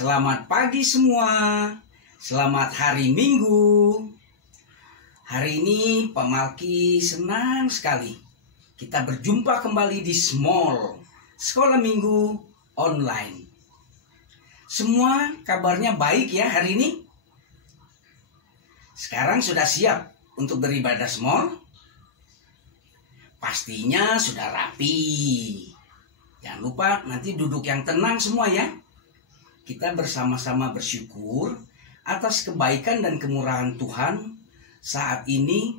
Selamat pagi semua. Selamat hari Minggu. Hari ini Pak Malki senang sekali kita berjumpa kembali di Small Sekolah Minggu Online. Semua kabarnya baik ya hari ini? Sekarang sudah siap untuk beribadah Small? Pastinya sudah rapi. Jangan lupa nanti duduk yang tenang semua ya. Kita bersama-sama bersyukur atas kebaikan dan kemurahan Tuhan. Saat ini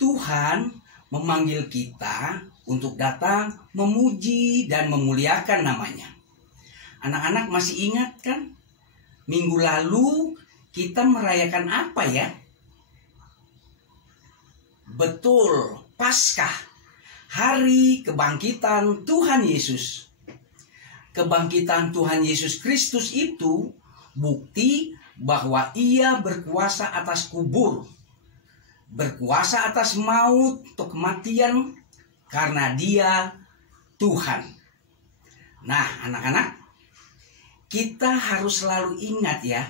Tuhan memanggil kita untuk datang memuji dan memuliakan namanya. Anak-anak masih ingat kan? Minggu lalu kita merayakan apa ya? Betul, Paskah. Hari kebangkitan Tuhan Yesus. Kebangkitan Tuhan Yesus Kristus itu bukti bahwa Ia berkuasa atas kubur, berkuasa atas maut atau kematian, karena Dia Tuhan. Nah, anak-anak, kita harus selalu ingat ya,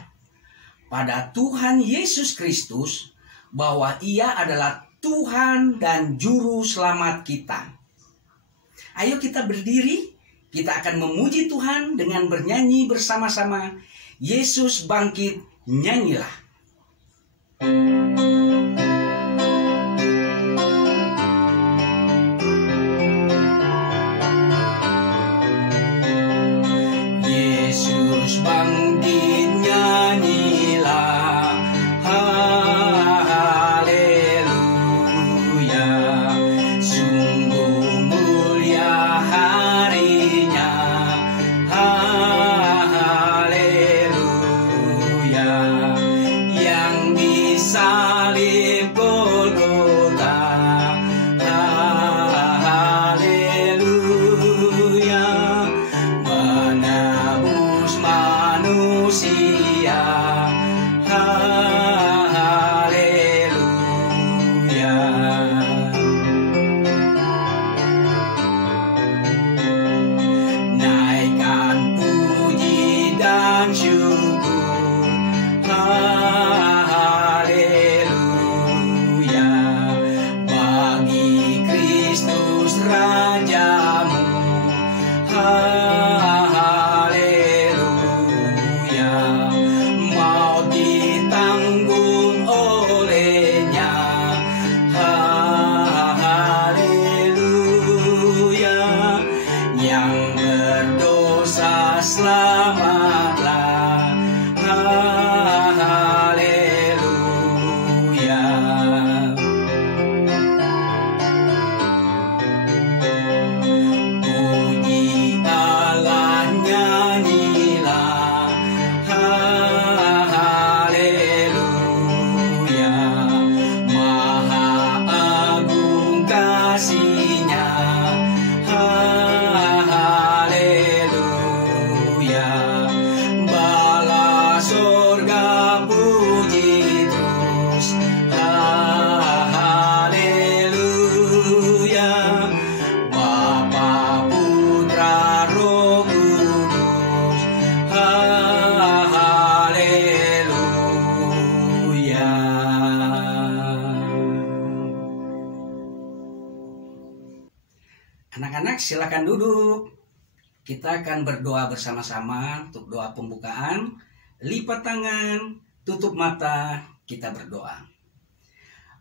pada Tuhan Yesus Kristus bahwa Ia adalah Tuhan dan Juru Selamat kita. Ayo kita berdiri, kita akan memuji Tuhan dengan bernyanyi bersama-sama. Yesus bangkit, nyanyilah. Yesus bangkit, nyanyilah. Anak-anak silakan duduk. Kita akan berdoa bersama-sama untuk doa pembukaan. Lipat tangan, tutup mata, kita berdoa.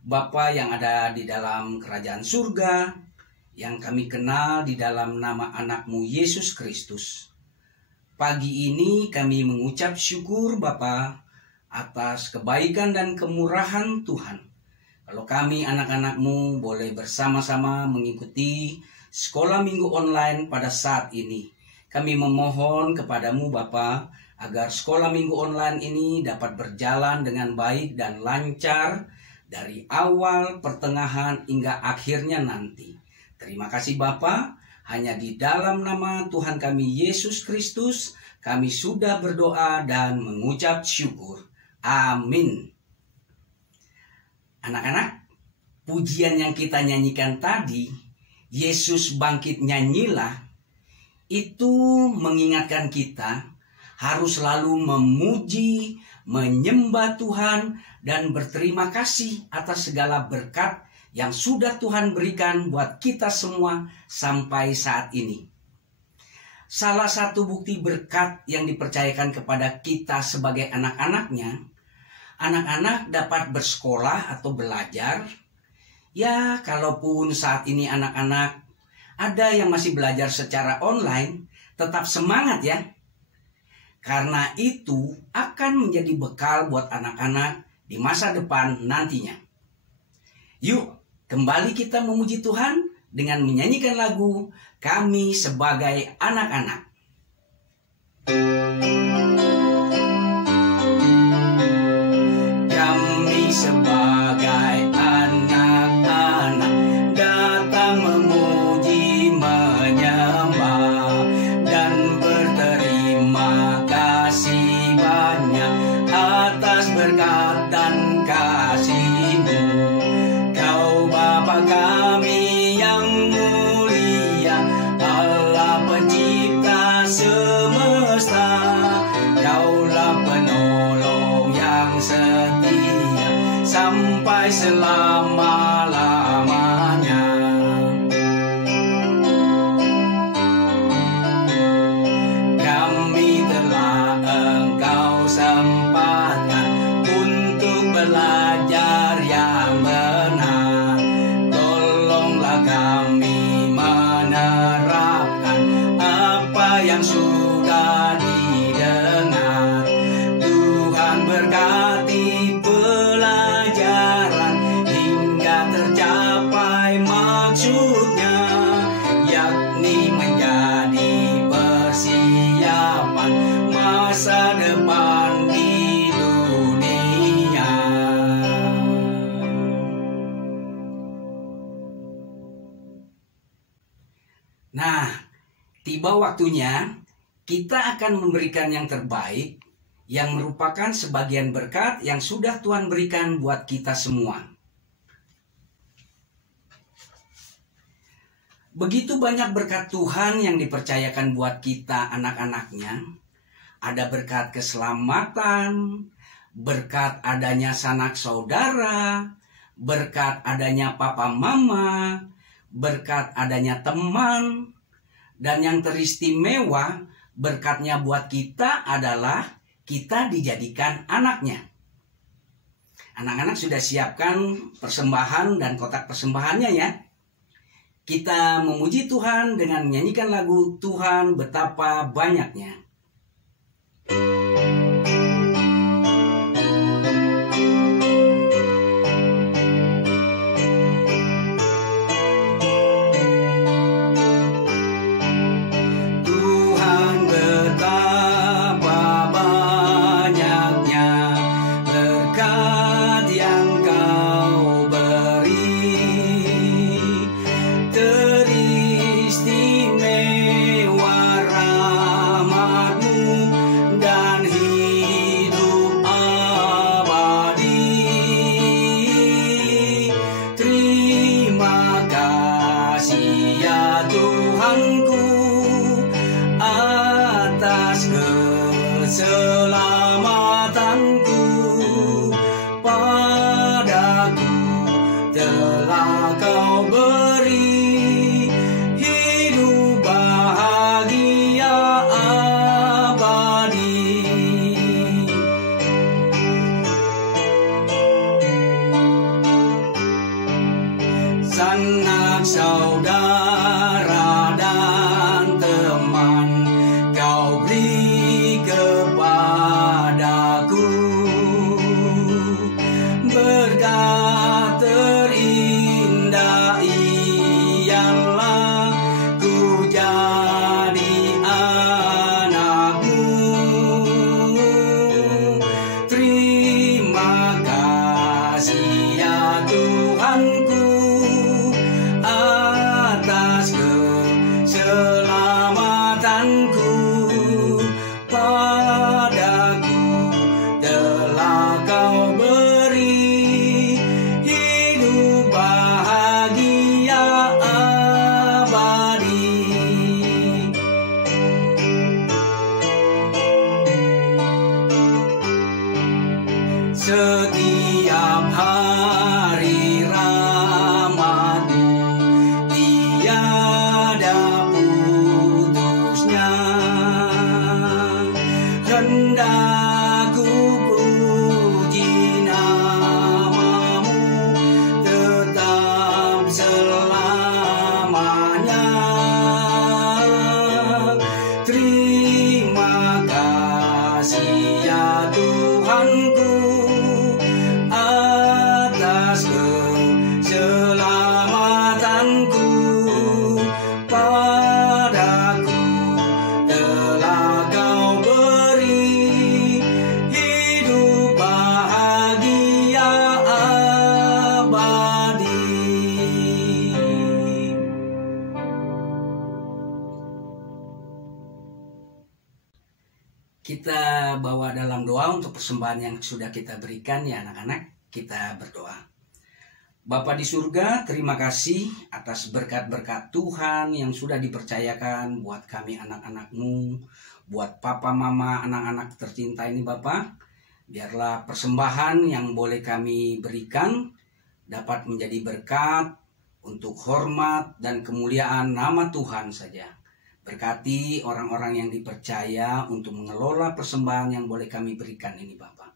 Bapa yang ada di dalam kerajaan surga, yang kami kenal di dalam nama anak-Mu Yesus Kristus. Pagi ini kami mengucap syukur Bapa atas kebaikan dan kemurahan Tuhan. Kalau kami anak-anak-Mu boleh bersama-sama mengikuti Sekolah Minggu Online pada saat ini. Kami memohon kepadamu Bapa agar Sekolah Minggu Online ini dapat berjalan dengan baik dan lancar dari awal, pertengahan, hingga akhirnya nanti. Terima kasih Bapa, hanya di dalam nama Tuhan kami Yesus Kristus kami sudah berdoa dan mengucap syukur. Amin. Anak-anak, pujian yang kita nyanyikan tadi, Yesus bangkit nyanyilah, itu mengingatkan kita harus selalu memuji, menyembah Tuhan, dan berterima kasih atas segala berkat yang sudah Tuhan berikan buat kita semua sampai saat ini. Salah satu bukti berkat yang dipercayakan kepada kita sebagai anak-anaknya, anak-anak dapat bersekolah atau belajar. Ya, kalaupun saat ini anak-anak ada yang masih belajar secara online, tetap semangat ya. Karena itu akan menjadi bekal buat anak-anak di masa depan nantinya. Yuk, kembali kita memuji Tuhan dengan menyanyikan lagu Kami Sebagai Anak-anak. Kami sebagai anak-anak datang memuji, menyembah, dan berterima kasih banyak atas berkat dan kasih-Mu. Kau Bapa kami yang mulia, Allah pencipta semesta. Kaulah penolong yang setia sampai selama-lamanya. Kami telah Engkau sempatkan untuk belajar yang benar. Tolonglah kami menerapkan apa yang sudah didengar. Tuhan berkati pelajaran hingga tercapai maksudnya, yakni menjadi persiapan masa depan di dunia. Nah, tiba waktunya kita akan memberikan yang terbaik, yang merupakan sebagian berkat yang sudah Tuhan berikan buat kita semua. Begitu banyak berkat Tuhan yang dipercayakan buat kita anak-anaknya. Ada berkat keselamatan, berkat adanya sanak saudara, berkat adanya papa mama, berkat adanya teman, dan yang teristimewa berkatnya buat kita adalah kita dijadikan anaknya. Anak-anak sudah siapkan persembahan dan kotak persembahannya ya. Kita memuji Tuhan dengan menyanyikan lagu Tuhan Betapa Banyaknya. Keselamatanku padaku telah Kau beri, hidup bahagia abadi. Sanak saudara dan teman Kau beri kepadaku, berkat terindah ialah ku jadi anakmu. Terima kasih ya Tuhanku atas kita bawa dalam doa untuk persembahan yang sudah kita berikan ya anak-anak. Kita berdoa. Bapa di surga, terima kasih atas berkat-berkat Tuhan yang sudah dipercayakan buat kami anak-anak-Mu, buat papa mama anak-anak tercinta ini Bapa. Biarlah persembahan yang boleh kami berikan dapat menjadi berkat untuk hormat dan kemuliaan nama Tuhan saja. Berkati orang-orang yang dipercaya untuk mengelola persembahan yang boleh kami berikan ini Bapa.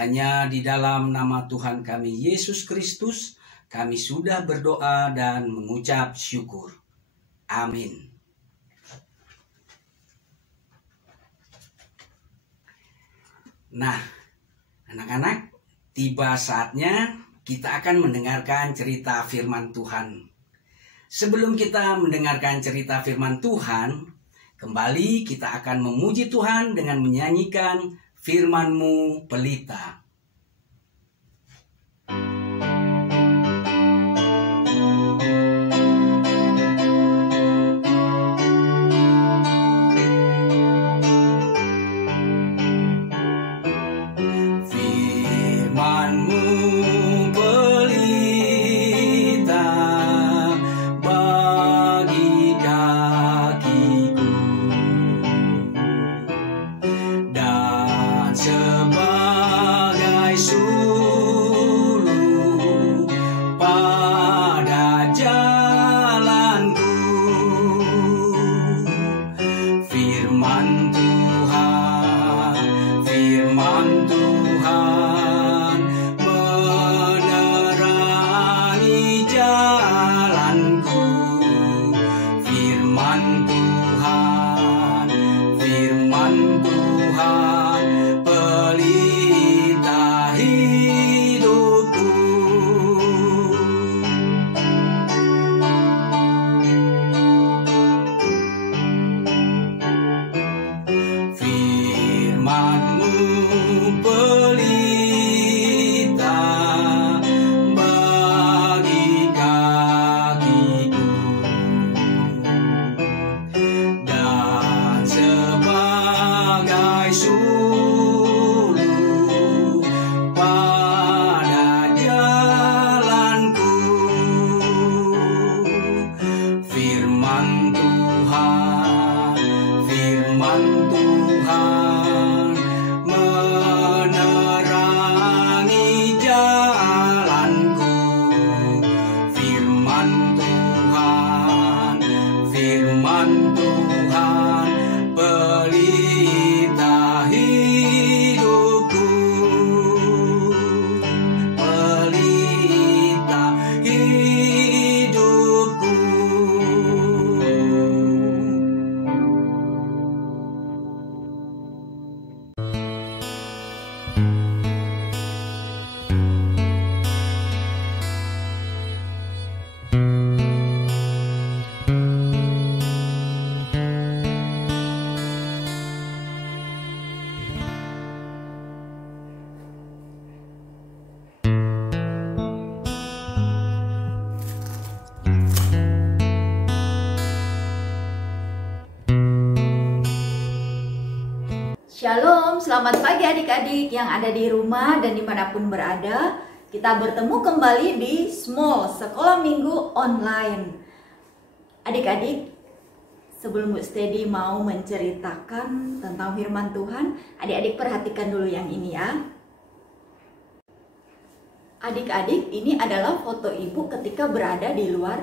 Hanya di dalam nama Tuhan kami Yesus Kristus kami sudah berdoa dan mengucap syukur. Amin. Nah, anak-anak, tiba saatnya kita akan mendengarkan cerita firman Tuhan. Sebelum kita mendengarkan cerita firman Tuhan, kembali kita akan memuji Tuhan dengan menyanyikan firman-Mu pelita. Shalom, selamat pagi adik-adik yang ada di rumah dan dimanapun berada. Kita bertemu kembali di Small Sekolah Minggu Online. Adik-adik, sebelum Bu Steady mau menceritakan tentang firman Tuhan, adik-adik perhatikan dulu yang ini ya. Adik-adik, ini adalah foto ibu ketika berada di luar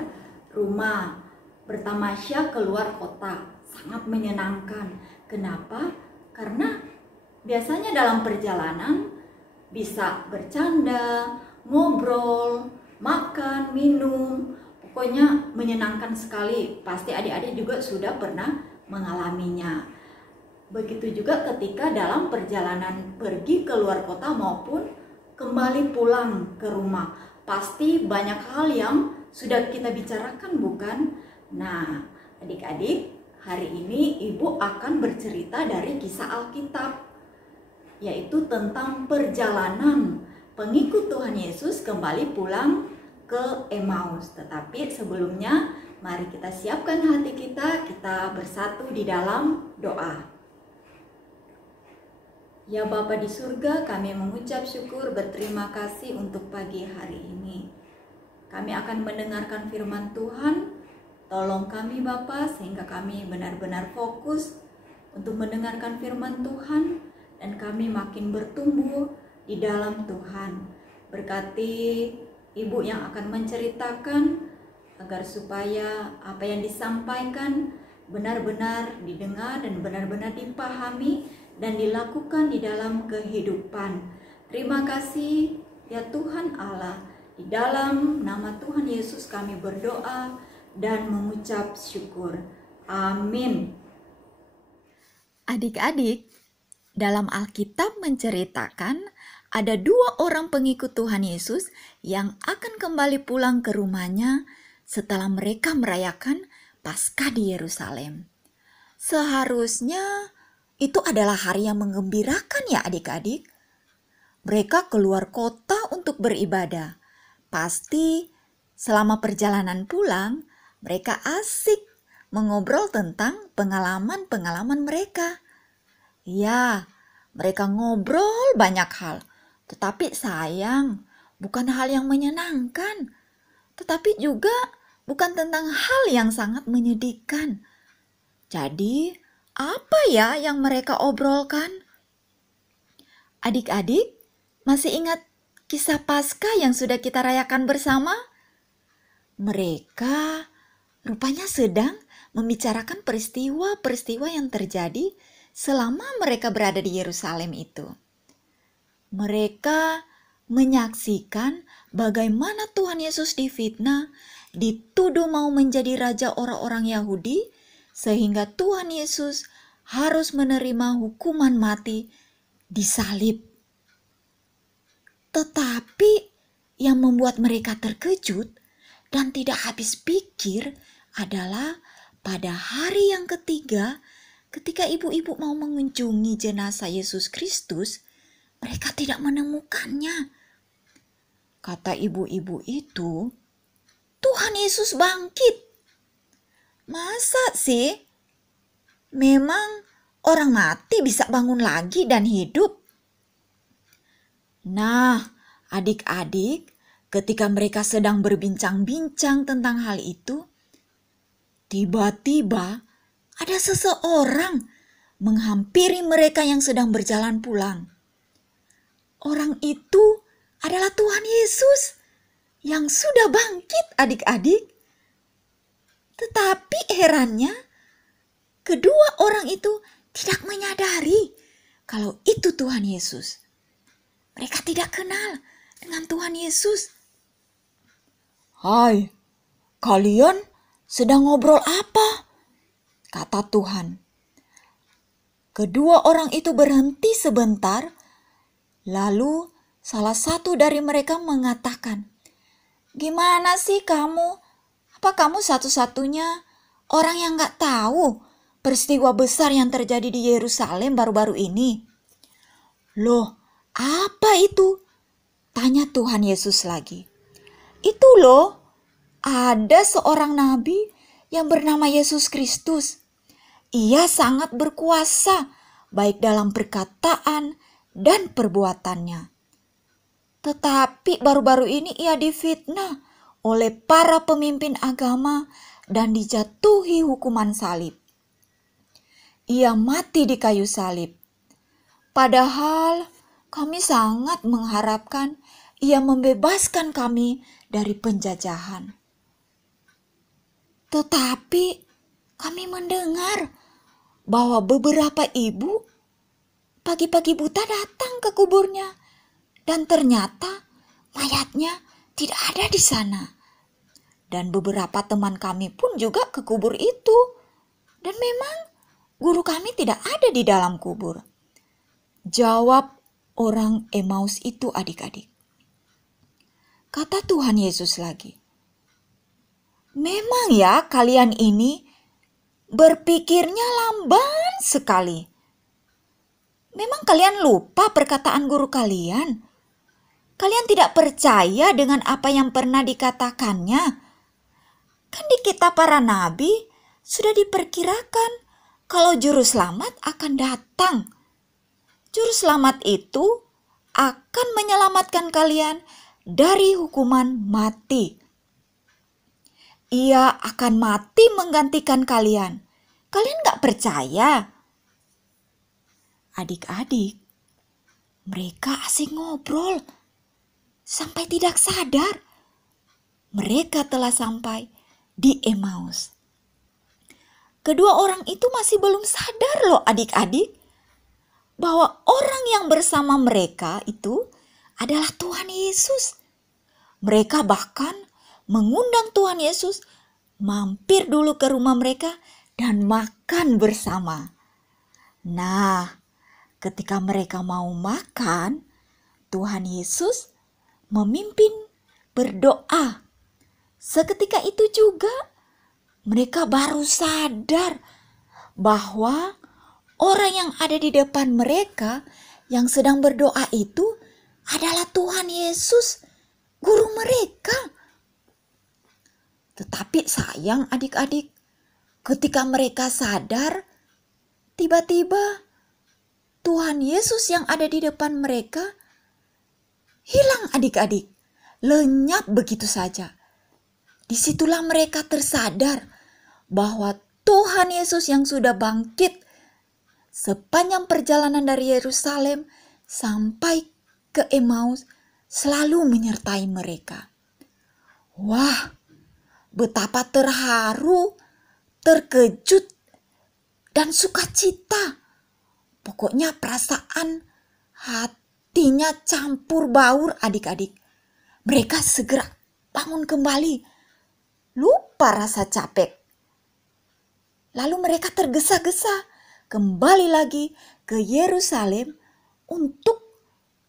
rumah, bertamasya keluar kota. Sangat menyenangkan. Kenapa? Karena biasanya dalam perjalanan bisa bercanda, ngobrol, makan, minum, pokoknya menyenangkan sekali. Pasti adik-adik juga sudah pernah mengalaminya. Begitu juga ketika dalam perjalanan pergi ke luar kota maupun kembali pulang ke rumah. Pasti banyak hal yang sudah kita bicarakan, bukan? Nah, adik-adik, hari ini Ibu akan bercerita dari kisah Alkitab, yaitu tentang perjalanan pengikut Tuhan Yesus kembali pulang ke Emmaus. Tetapi sebelumnya, mari kita siapkan hati kita bersatu di dalam doa. Ya Bapa di surga, kami mengucap syukur berterima kasih untuk pagi hari ini. Kami akan mendengarkan firman Tuhan. Tolong kami Bapa sehingga kami benar-benar fokus untuk mendengarkan firman Tuhan dan kami makin bertumbuh di dalam Tuhan. Berkati Ibu yang akan menceritakan agar supaya apa yang disampaikan benar-benar didengar dan benar-benar dipahami dan dilakukan di dalam kehidupan. Terima kasih ya Tuhan Allah. Di dalam nama Tuhan Yesus kami berdoa dan mengucap syukur. Amin. Adik-adik, dalam Alkitab menceritakan ada 2 orang pengikut Tuhan Yesus yang akan kembali pulang ke rumahnya setelah mereka merayakan Paskah di Yerusalem. Seharusnya itu adalah hari yang menggembirakan ya adik-adik. Mereka keluar kota untuk beribadah. Pasti selama perjalanan pulang, mereka asik mengobrol tentang pengalaman-pengalaman mereka. Ya, mereka ngobrol banyak hal. Tetapi sayang, bukan hal yang menyenangkan. Tetapi juga bukan tentang hal yang sangat menyedihkan. Jadi, apa ya yang mereka obrolkan? Adik-adik, masih ingat kisah Paskah yang sudah kita rayakan bersama? Mereka rupanya sedang membicarakan peristiwa-peristiwa yang terjadi selama mereka berada di Yerusalem itu. Mereka menyaksikan bagaimana Tuhan Yesus difitnah, dituduh mau menjadi raja orang-orang Yahudi, sehingga Tuhan Yesus harus menerima hukuman mati disalib. Tetapi yang membuat mereka terkejut dan tidak habis pikir adalah pada hari yang ketiga, ketika ibu-ibu mau mengunjungi jenazah Yesus Kristus, mereka tidak menemukannya. Kata ibu-ibu itu, Tuhan Yesus bangkit. Masa sih? Memang orang mati bisa bangun lagi dan hidup? Nah, adik-adik, ketika mereka sedang berbincang-bincang tentang hal itu, tiba-tiba ada seseorang menghampiri mereka yang sedang berjalan pulang. Orang itu adalah Tuhan Yesus yang sudah bangkit adik-adik. Tetapi herannya, kedua orang itu tidak menyadari kalau itu Tuhan Yesus. Mereka tidak kenal dengan Tuhan Yesus. "Hai, kalian sedang ngobrol apa?" kata Tuhan. Kedua orang itu berhenti sebentar, lalu salah satu dari mereka mengatakan, "Gimana sih kamu? Apa kamu satu-satunya orang yang gak tahu peristiwa besar yang terjadi di Yerusalem baru-baru ini?" "Loh, apa itu?" tanya Tuhan Yesus lagi. "Itu loh, ada seorang nabi yang bernama Yesus Kristus. Ia sangat berkuasa, baik dalam perkataan dan perbuatannya. Tetapi baru-baru ini ia difitnah oleh para pemimpin agama dan dijatuhi hukuman salib. Ia mati di kayu salib. Padahal kami sangat mengharapkan ia membebaskan kami dari penjajahan. Tetapi kami mendengar bahwa beberapa ibu pagi-pagi buta datang ke kuburnya dan ternyata mayatnya tidak ada di sana. Dan beberapa teman kami pun juga ke kubur itu. Dan memang guru kami tidak ada di dalam kubur." Jawab orang Emmaus itu adik-adik. Kata Tuhan Yesus lagi, "Memang ya kalian ini berpikirnya lamban sekali. Memang kalian lupa perkataan guru kalian? Kalian tidak percaya dengan apa yang pernah dikatakannya? Kan di kitab para nabi sudah diperkirakan kalau juru selamat akan datang. Juru selamat itu akan menyelamatkan kalian dari hukuman mati. Ia akan mati menggantikan kalian. Kalian gak percaya? Adik-adik, mereka asik ngobrol sampai tidak sadar mereka telah sampai di Emmaus. Kedua orang itu masih belum sadar loh adik-adik, bahwa orang yang bersama mereka itu adalah Tuhan Yesus. Mereka bahkan mengundang Tuhan Yesus mampir dulu ke rumah mereka dan makan bersama. Nah, ketika mereka mau makan, Tuhan Yesus memimpin berdoa. Seketika itu juga mereka baru sadar bahwa orang yang ada di depan mereka yang sedang berdoa itu adalah Tuhan Yesus, guru mereka. Tetapi sayang adik-adik, ketika mereka sadar, tiba-tiba Tuhan Yesus yang ada di depan mereka hilang adik-adik, lenyap begitu saja. Disitulah mereka tersadar bahwa Tuhan Yesus yang sudah bangkit sepanjang perjalanan dari Yerusalem sampai ke Emmaus selalu menyertai mereka. Wah, betapa terharu, terkejut, dan sukacita. Pokoknya perasaan hatinya campur baur adik-adik. Mereka segera bangun kembali, lupa rasa capek. Lalu mereka tergesa-gesa kembali lagi ke Yerusalem untuk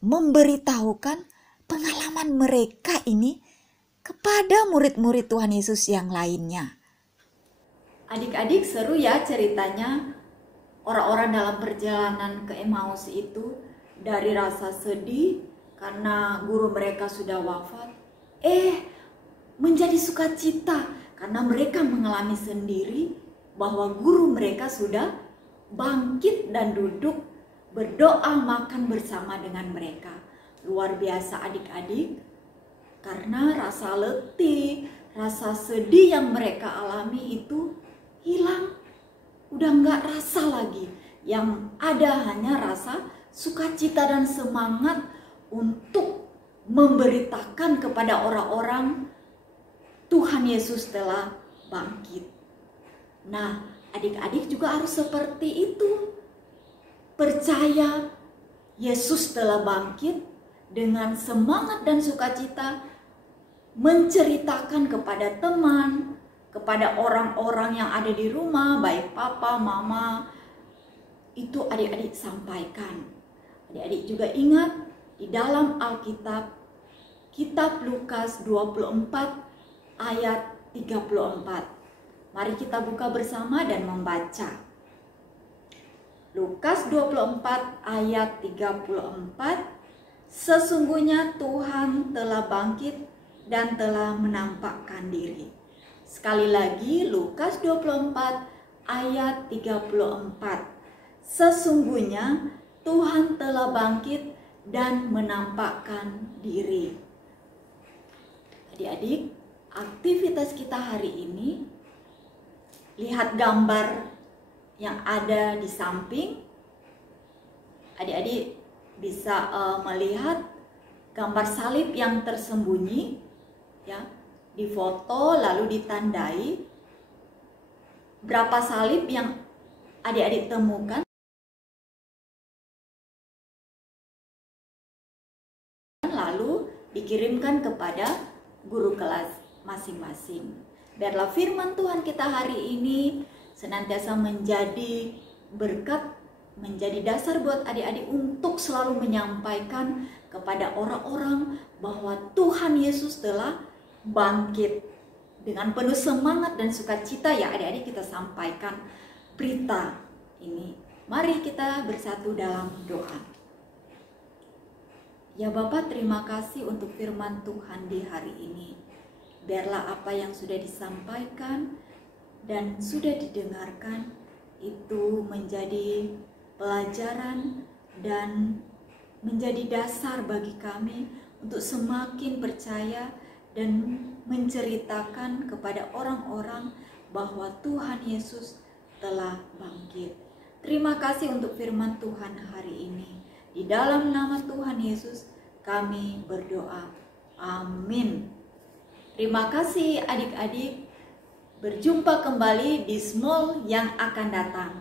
memberitahukan pengalaman mereka ini kepada murid-murid Tuhan Yesus yang lainnya. Adik-adik, seru ya ceritanya. Orang-orang dalam perjalanan ke Emmaus itu dari rasa sedih karena guru mereka sudah wafat, menjadi sukacita karena mereka mengalami sendiri bahwa guru mereka sudah bangkit dan duduk berdoa makan bersama dengan mereka. Luar biasa adik-adik, karena rasa letih, rasa sedih yang mereka alami itu hilang. Udah nggak rasa lagi, yang ada hanya rasa sukacita dan semangat untuk memberitakan kepada orang-orang Tuhan Yesus telah bangkit. Nah, adik-adik juga harus seperti itu. Percaya Yesus telah bangkit dengan semangat dan sukacita, menceritakan kepada teman, kepada orang-orang yang ada di rumah, baik papa, mama, itu adik-adik sampaikan. Adik-adik juga ingat di dalam Alkitab, kitab Lukas 24 ayat 34. Mari kita buka bersama dan membaca. Lukas 24 ayat 34. Sesungguhnya Tuhan telah bangkit dan telah menampakkan diri. Sekali lagi Lukas 24 ayat 34. Sesungguhnya Tuhan telah bangkit dan menampakkan diri. Adik-adik, aktivitas kita hari ini, lihat gambar yang ada di samping. Adik-adik bisa melihat gambar salib yang tersembunyi, ya, difoto lalu ditandai. Berapa salib yang adik-adik temukan, lalu dikirimkan kepada guru kelas masing-masing. Biarlah firman Tuhan kita hari ini senantiasa menjadi berkat, menjadi dasar buat adik-adik untuk selalu menyampaikan kepada orang-orang bahwa Tuhan Yesus telah bangkit. Dengan penuh semangat dan sukacita ya adik-adik kita sampaikan berita ini. Mari kita bersatu dalam doa. Ya Bapa, terima kasih untuk firman Tuhan di hari ini. Biarlah apa yang sudah disampaikan dan sudah didengarkan itu menjadi pelajaran dan menjadi dasar bagi kami untuk semakin percaya dan menceritakan kepada orang-orang bahwa Tuhan Yesus telah bangkit. Terima kasih untuk firman Tuhan hari ini. Di dalam nama Tuhan Yesus kami berdoa. Amin. Terima kasih adik-adik. Berjumpa kembali di Small yang akan datang.